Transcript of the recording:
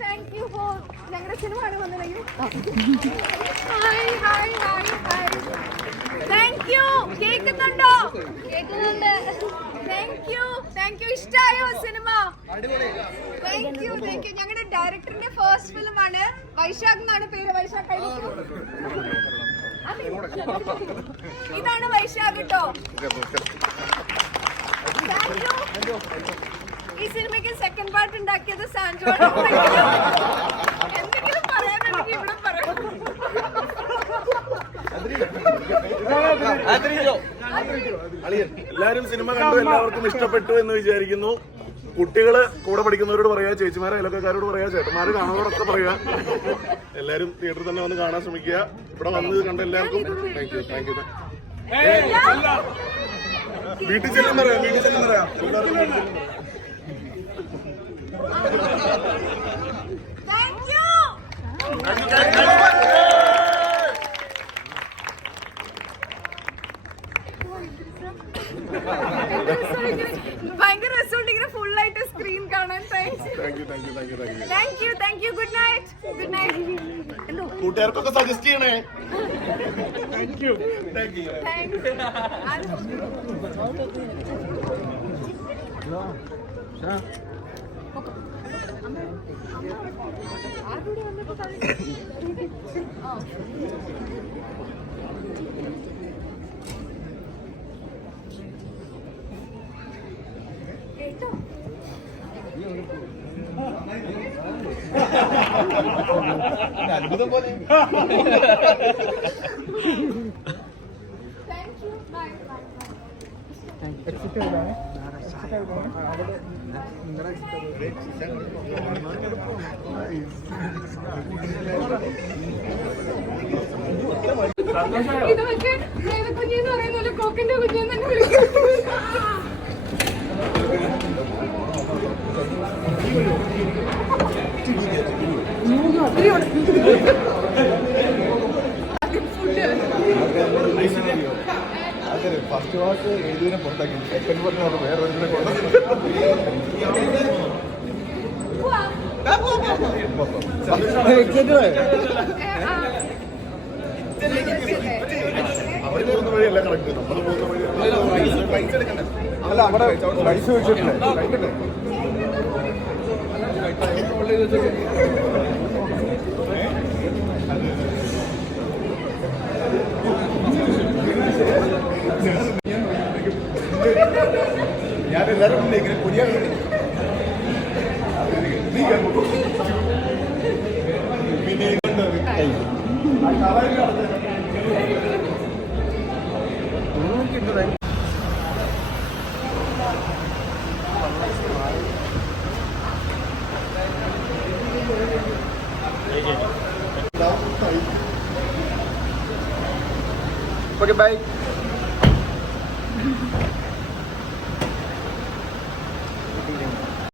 Thank you for ഞങ്ങളുടെ cinema ആണ് വന്നില്ലെങ്കിൽ hi hi hi hi thank you കേൾക്കുന്നുണ്ടോ താങ്ക് യു ഇഷ്ടായോ സിനിമ താങ്ക് യു ഞങ്ങളുടെ ഡയറക്ടറിന്റെ ഫസ്റ്റ് ഫിലിം ആണ് വൈശാഖ് എന്നാണ് പേര് വൈശാഖ് ഇതാണ് വൈശാഖ് കേട്ടോ ഈ സിനിമയ്ക്ക് സെക്കൻഡ് പാർട്ട് ഉണ്ടാക്കിയത് സാൻജോ എന്തെങ്കിലും പറയാനുണ്ടെങ്കിൽ ഇവിടെ പറയാം എല്ലാരും സിനിമ കണ്ടു, എല്ലാവർക്കും ഇഷ്ടപ്പെട്ടു എന്ന് വിചാരിക്കുന്നു. കുട്ടികള് കൂടെ പഠിക്കുന്നവരോട് പറയാ, ചേച്ചിമാരെ അയലക്കാരോട് പറയാ, ചേട്ടന്മാര് കാണുന്നവരോടൊക്കെ പറയാ. എല്ലാരും തിയേറ്ററിൽ തന്നെ വന്ന് കാണാൻ ശ്രമിക്കുക. ഇവിടെ വന്ന് കണ്ട എല്ലാവർക്കും താങ്ക് യു. വീട്ടിൽ ചെല്ലും പറയാം എല്ലാവർക്കും. ഭയങ്കര രസമുണ്ട് ഇങ്ങനെ ഫുൾ ആയിട്ട് സ്ക്രീൻ കാണാൻ. Thank you good night. കൂട്ടുകാർക്കൊക്കെ സജസ്റ്റ് ചെയ്യണേ. അത്ഭുതം പോലെ. ഇതൊക്കെ കുഞ്ഞെന്ന് പറയുന്ന കോക്കിന്റെ കുഞ്ഞെന്ന് തന്നെ വിളിക്കും. ഫസ്റ്റ് വാക്ക് ഏതുവിനെ പുറത്താക്കി, സെക്കൻഡ് പറഞ്ഞ വേറെ അവര് പോകുന്ന വഴിയല്ല കറക്റ്റ്, നമ്മൾ പോകുന്ന വഴി അല്ല. അവിടെ പൈസ വെച്ചിട്ടില്ലേ കഴിക്കട്ടെ. ഞാൻ എല്ലാവരും ഇങ്ങനെ പുതിയ ഓക്കെ ബൈ.